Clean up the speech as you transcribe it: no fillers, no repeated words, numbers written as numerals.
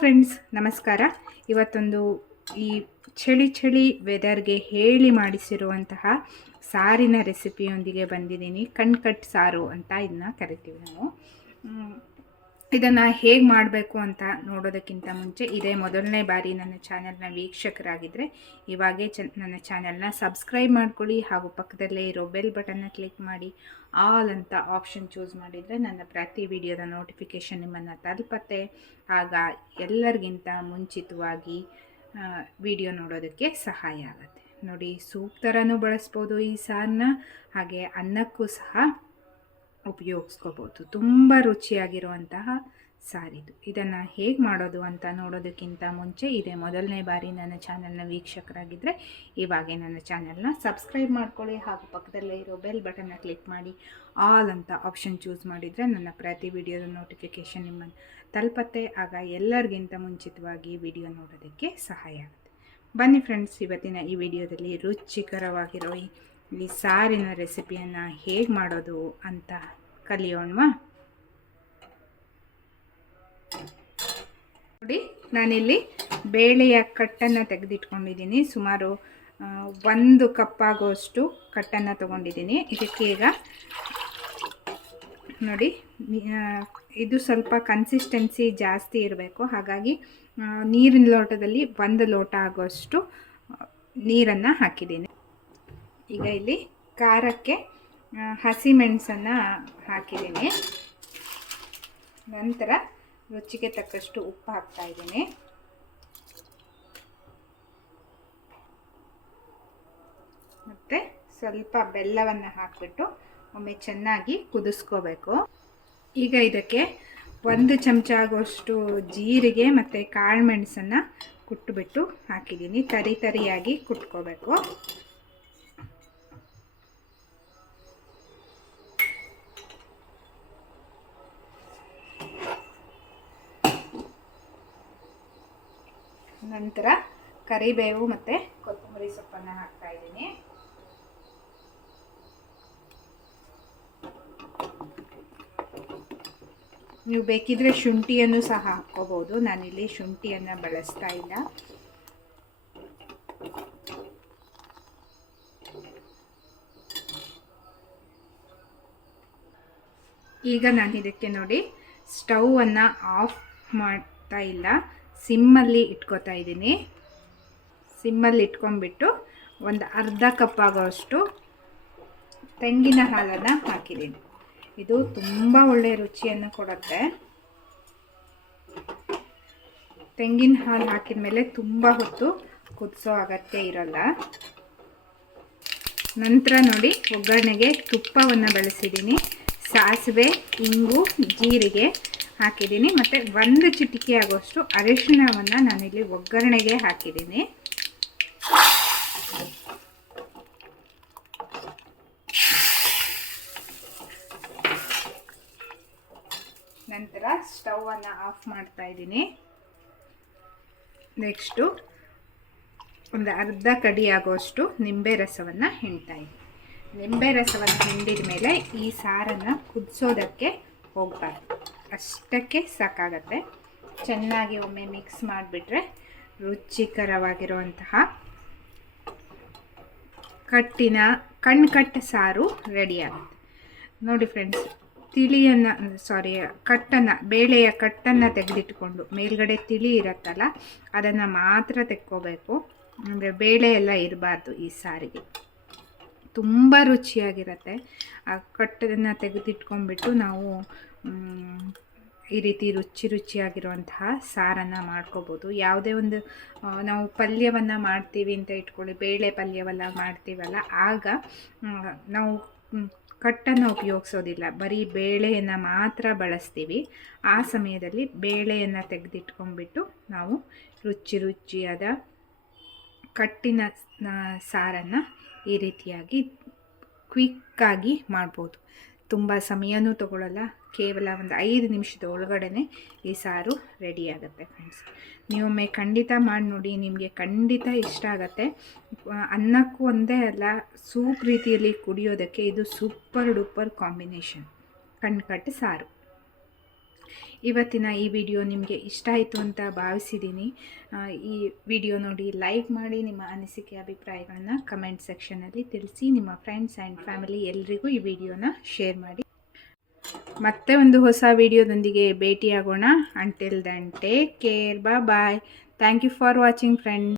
Friends, ನಮಸ್ಕಾರ. ಇವತ್ತೊಂದು ಈ ಚಳಿ ವೆದರ್ಗೆ ಹೇಳಿ ಮಾಡಿಸಿರುವಂತಹ ಸಾರಿನ ರೆಸಿಪಿಯೊಂದಿಗೆ ಬಂದಿದ್ದೀನಿ. ಕಟ್ ಸಾರು ಅಂತ ಇದನ್ನ ಕರಿತೀವಿ ನಾವು. ಇದನ್ನು ಹೇಗೆ ಮಾಡಬೇಕು ಅಂತ ನೋಡೋದಕ್ಕಿಂತ ಮುಂಚೆ, ಇದೇ ಮೊದಲನೇ ಬಾರಿ ನನ್ನ ಚಾನೆಲ್ನ ವೀಕ್ಷಕರಾಗಿದ್ದರೆ ಇವಾಗೇ ನನ್ನ ಚಾನೆಲ್ನ ಸಬ್ಸ್ಕ್ರೈಬ್ ಮಾಡ್ಕೊಳ್ಳಿ, ಹಾಗೂ ಪಕ್ಕದಲ್ಲೇ ಇರೋ ಬೆಲ್ ಬಟನ್ನ ಕ್ಲಿಕ್ ಮಾಡಿ ಆಲ್ ಅಂತ ಆಪ್ಷನ್ ಚೂಸ್ ಮಾಡಿದರೆ ನನ್ನ ಪ್ರತಿ ವಿಡಿಯೋದ ನೋಟಿಫಿಕೇಷನ್ ನಿಮ್ಮನ್ನು ತಲುಪತ್ತೆ. ಆಗ ಎಲ್ಲರಿಗಿಂತ ಮುಂಚಿತವಾಗಿ ವಿಡಿಯೋ ನೋಡೋದಕ್ಕೆ ಸಹಾಯ ಆಗುತ್ತೆ. ನೋಡಿ, ಸೂಪ್ ಥರನೂ ಬಳಸ್ಬೋದು ಈ ಸಾರನ್ನ, ಹಾಗೆ ಅನ್ನಕ್ಕೂ ಸಹ ಉಪಯೋಗಿಸ್ಕೋಬೋದು. ತುಂಬ ರುಚಿಯಾಗಿರುವಂತಹ ಸಾರಿದು. ಇದನ್ನು ಹೇಗೆ ಮಾಡೋದು ಅಂತ ನೋಡೋದಕ್ಕಿಂತ ಮುಂಚೆ, ಇದೇ ಮೊದಲನೇ ಬಾರಿ ನನ್ನ ಚಾನೆಲ್ನ ವೀಕ್ಷಕರಾಗಿದ್ದರೆ ಇವಾಗೇ ನನ್ನ ಚಾನೆಲ್ನ ಸಬ್ಸ್ಕ್ರೈಬ್ ಮಾಡ್ಕೊಳ್ಳಿ, ಹಾಗೂ ಪಕ್ಕದಲ್ಲೇ ಇರೋ ಬೆಲ್ ಬಟನ್ನ ಕ್ಲಿಕ್ ಮಾಡಿ ಆಲ್ ಅಂತ ಆಪ್ಷನ್ ಚೂಸ್ ಮಾಡಿದರೆ ನನ್ನ ಪ್ರತಿ ವಿಡಿಯೋದ ನೋಟಿಫಿಕೇಷನ್ ನಿಮ್ಮನ್ನು ತಲುಪತ್ತೆ. ಆಗ ಎಲ್ಲರಿಗಿಂತ ಮುಂಚಿತವಾಗಿ ವಿಡಿಯೋ ನೋಡೋದಕ್ಕೆ ಸಹಾಯ ಆಗುತ್ತೆ. ಬನ್ನಿ ಫ್ರೆಂಡ್ಸ್, ಇವತ್ತಿನ ಈ ವಿಡಿಯೋದಲ್ಲಿ ರುಚಿಕರವಾಗಿರೋ ಈ ಸಾರಿನ ರೆಸಿಪಿಯನ್ನು ಹೇಗೆ ಮಾಡೋದು ಅಂತ ಕಲಿಯೋಣವಾ? ನೋಡಿ, ನಾನಿಲ್ಲಿ ಬೇಳೆಯ ಕಟ್ಟನ್ನು ತೆಗೆದಿಟ್ಕೊಂಡಿದ್ದೀನಿ. ಸುಮಾರು 1 ಕಪ್ ಆಗೋಷ್ಟು ಕಟ್ಟನ್ನು ತೊಗೊಂಡಿದ್ದೀನಿ. ಇದಕ್ಕೆ ಈಗ ನೋಡಿ, ಇದು ಸ್ವಲ್ಪ ಕನ್ಸಿಸ್ಟೆನ್ಸಿ ಜಾಸ್ತಿ ಇರಬೇಕು. ಹಾಗಾಗಿ ನೀರಿನ ಲೋಟದಲ್ಲಿ 1 ಲೋಟ ಆಗೋಷ್ಟು ನೀರನ್ನು ಹಾಕಿದ್ದೀನಿ. ಈಗ ಇಲ್ಲಿ ಖಾರಕ್ಕೆ ಹಸಿಮೆಣಸನ್ನು ಹಾಕಿದ್ದೀನಿ. ನಂತರ ರುಚಿಗೆ ತಕ್ಕಷ್ಟು ಉಪ್ಪು ಹಾಕ್ತಾ ಇದ್ದೀನಿ. ಮತ್ತು ಸ್ವಲ್ಪ ಬೆಲ್ಲವನ್ನು ಹಾಕಿಬಿಟ್ಟು ಒಮ್ಮೆ ಚೆನ್ನಾಗಿ ಕುದಿಸ್ಕೋಬೇಕು. ಈಗ ಇದಕ್ಕೆ 1 ಚಮಚ ಆಗೋಷ್ಟು ಜೀರಿಗೆ ಮತ್ತು ಕಾಳು ಮೆಣಸನ್ನು ಕುಟ್ಬಿಟ್ಟು ಹಾಕಿದ್ದೀನಿ. ತರಿಯಾಗಿ ಕುಟ್ಕೋಬೇಕು. ನಂತರ ಕರಿಬೇವು ಮತ್ತು ಕೊತ್ತಂಬರಿ ಸೊಪ್ಪನ್ನು ಹಾಕ್ತಾ ಇದ್ದೀನಿ. ನೀವು ಬೇಕಿದ್ರೆ ಶುಂಠಿಯನ್ನು ಸಹ ಹಾಕ್ಕೋಬೋದು. ನಾನಿಲ್ಲಿ ಶುಂಠಿಯನ್ನು ಬಳಸ್ತಾ ಇಲ್ಲ. ಈಗ ನಾನು ಇದಕ್ಕೆ ನೋಡಿ, ಸ್ಟವನ್ನು ಆಫ್ ಮಾಡ್ತಾ ಇಲ್ಲ, ಸಿಮ್ಮಲ್ಲಿ ಇಟ್ಕೋತಾ ಇದ್ದೀನಿ. ಸಿಮ್ಮಲ್ಲಿ ಇಟ್ಕೊಂಡ್ಬಿಟ್ಟು ಒಂದು ಅರ್ಧ ಕಪ್ ಆಗೋಷ್ಟು ತೆಂಗಿನ ಹಾಲನ್ನು ಹಾಕಿದ್ದೀನಿ. ಇದು ತುಂಬ ಒಳ್ಳೆಯ ರುಚಿಯನ್ನು ಕೊಡುತ್ತೆ. ತೆಂಗಿನ ಹಾಲು ಹಾಕಿದ ಮೇಲೆ ತುಂಬ ಹೊತ್ತು ಕುದಿಸೋ ಅಗತ್ಯ ಇರಲ್ಲ. ನಂತರ ನೋಡಿ, ಒಗ್ಗರಣೆಗೆ ತುಪ್ಪವನ್ನು ಬಳಸಿದ್ದೀನಿ. ಸಾಸಿವೆ, ಇಂಗು, ಜೀರಿಗೆ ಹಾಕಿದ್ದೀನಿ. ಮತ್ತು 1 ಚಿಟಿಕೆ ಆಗೋಷ್ಟು ಅರಿಶಿಣವನ್ನು ನಾನಿಲ್ಲಿ ಒಗ್ಗರಣೆಗೆ ಹಾಕಿದ್ದೀನಿ. ನಂತರ ಸ್ಟವನ್ನು ಆಫ್ ಮಾಡ್ತಾ ಇದ್ದೀನಿ. ನೆಕ್ಸ್ಟು ಒಂದು ಅರ್ಧ ಕಡಿ ಆಗೋಷ್ಟು ನಿಂಬೆ ರಸವನ್ನು ಹಿಂಡ್ತಾ ಇದ್ದೀನಿ. ನಿಂಬೆ ರಸವನ್ನು ಹಿಂಡಿದ ಮೇಲೆ ಈ ಸಾರನ್ನು ಕುದಿಸೋದಕ್ಕೆ ಹೋಗಬಾರ್ದು, ಅಷ್ಟಕ್ಕೆ ಸಾಕಾಗತ್ತೆ. ಚೆನ್ನಾಗಿ ಒಮ್ಮೆ ಮಿಕ್ಸ್ ಮಾಡಿಬಿಟ್ರೆ ರುಚಿಕರವಾಗಿರುವಂತಹ ಕಟ್ ಸಾರು ರೆಡಿ ಆಗುತ್ತೆ. ನೋಡಿ ಫ್ರೆಂಡ್ಸ್, ಬೇಳೆಯ ಕಟ್ಟನ್ನು ತೆಗೆದಿಟ್ಕೊಂಡು ಮೇಲ್ಗಡೆ ತಿಳಿ ಇರುತ್ತಲ್ಲ, ಅದನ್ನು ಮಾತ್ರ ತೆಕ್ಕೋಬೇಕು. ಅಂದರೆ ಬೇಳೆ ಎಲ್ಲ ಇರಬಾರ್ದು ಈ ಸಾರಿಗೆ. ತುಂಬ ರುಚಿಯಾಗಿರುತ್ತೆ. ಆ ಕಟ್ಟನ್ನು ತೆಗೆದಿಟ್ಕೊಂಡ್ಬಿಟ್ಟು ನಾವು ಈ ರೀತಿ ರುಚಿಯಾಗಿರುವಂತಹ ಸಾರನ್ನು ಮಾಡ್ಕೋಬೋದು. ಯಾವುದೇ ಒಂದು ನಾವು ಪಲ್ಯವನ್ನು ಮಾಡ್ತೀವಿ ಅಂತ ಇಟ್ಕೊಳ್ಳಿ, ಬೇಳೆ ಪಲ್ಯವೆಲ್ಲ ಮಾಡ್ತೀವಲ್ಲ, ಆಗ ನಾವು ಕಟ್ಟನ್ನು ಉಪಯೋಗಿಸೋದಿಲ್ಲ, ಬರೀ ಬೇಳೆಯನ್ನು ಮಾತ್ರ ಬಳಸ್ತೀವಿ. ಆ ಸಮಯದಲ್ಲಿ ಬೇಳೆಯನ್ನು ತೆಗೆದಿಟ್ಕೊಂಡ್ಬಿಟ್ಟು ನಾವು ರುಚಿಯಾದ ಕಟ್ಟಿನ ಸಾರನ್ನು ಈ ರೀತಿಯಾಗಿ ಕ್ವಿಕ್ಕಾಗಿ ಮಾಡ್ಬೋದು. ತುಂಬ ಸಮಯನೂ ತಗೊಳ್ಳಲ್ಲ, ಕೇವಲ ಒಂದು 5 ನಿಮಿಷದ ಒಳಗಡೆ ಈ ಸಾರು ರೆಡಿ ಆಗುತ್ತೆ ಫ್ರೆಂಡ್ಸ್. ನೀವೊಮ್ಮೆ ಖಂಡಿತ ಮಾಡಿ ನೋಡಿ, ನಿಮಗೆ ಖಂಡಿತ ಇಷ್ಟ ಆಗುತ್ತೆ. ಅನ್ನಕ್ಕೂ ಒಂದೇ ಅಲ್ಲ, ಸೂಪ್ ರೀತಿಯಲ್ಲಿ ಕುಡಿಯೋದಕ್ಕೆ ಇದು ಸೂಪರ್ ಡೂಪರ್ ಕಾಂಬಿನೇಷನ್, ಕಟ್ ಸಾರು. ಇವತ್ತಿನ ಈ ವಿಡಿಯೋ ನಿಮಗೆ ಇಷ್ಟ ಆಯಿತು ಅಂತ ಭಾವಿಸಿದ್ದೀನಿ. ಈ ವಿಡಿಯೋ ನೋಡಿ ಲೈಕ್ ಮಾಡಿ, ನಿಮ್ಮ ಅನಿಸಿಕೆ ಅಭಿಪ್ರಾಯಗಳನ್ನ ಕಮೆಂಟ್ ಸೆಕ್ಷನಲ್ಲಿ ತಿಳಿಸಿ. ನಿಮ್ಮ ಫ್ರೆಂಡ್ಸ್ ಆ್ಯಂಡ್ ಫ್ಯಾಮಿಲಿ ಎಲ್ರಿಗೂ ಈ ವಿಡಿಯೋನ ಶೇರ್ ಮಾಡಿ. ಮತ್ತೆ ಒಂದು ಹೊಸ ವಿಡಿಯೋದೊಂದಿಗೆ ಭೇಟಿಯಾಗೋಣ. Until then take care, bye. Thank you for watching friends.